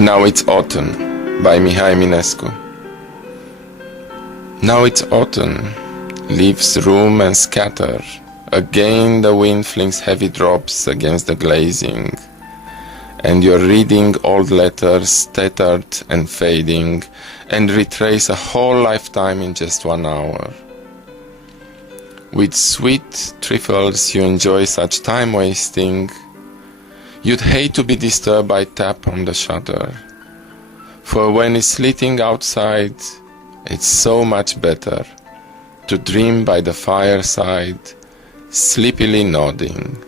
Now it's autumn by Mihai Eminescu. Now it's autumn, leaves room and scatter. Again the wind flings heavy drops against the glazing, and you're reading old letters, tattered and fading, and retrace a whole lifetime in just 1 hour. With sweet trifles you enjoy such time wasting. You'd hate to be disturbed by tap on the shutter, for when it's sleeting outside, it's so much better to dream by the fireside, sleepily nodding.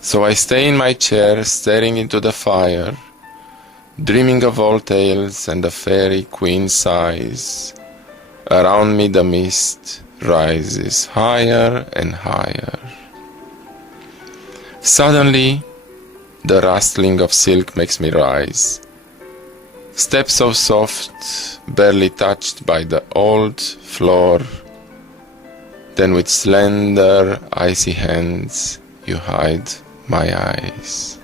So I stay in my chair, staring into the fire, dreaming of old tales and the fairy queen sighs. Around me the mist rises higher and higher. Suddenly, the rustling of silk makes me rise. Steps so soft, barely touched by the old floor. Then with slender, icy hands, you hide my eyes.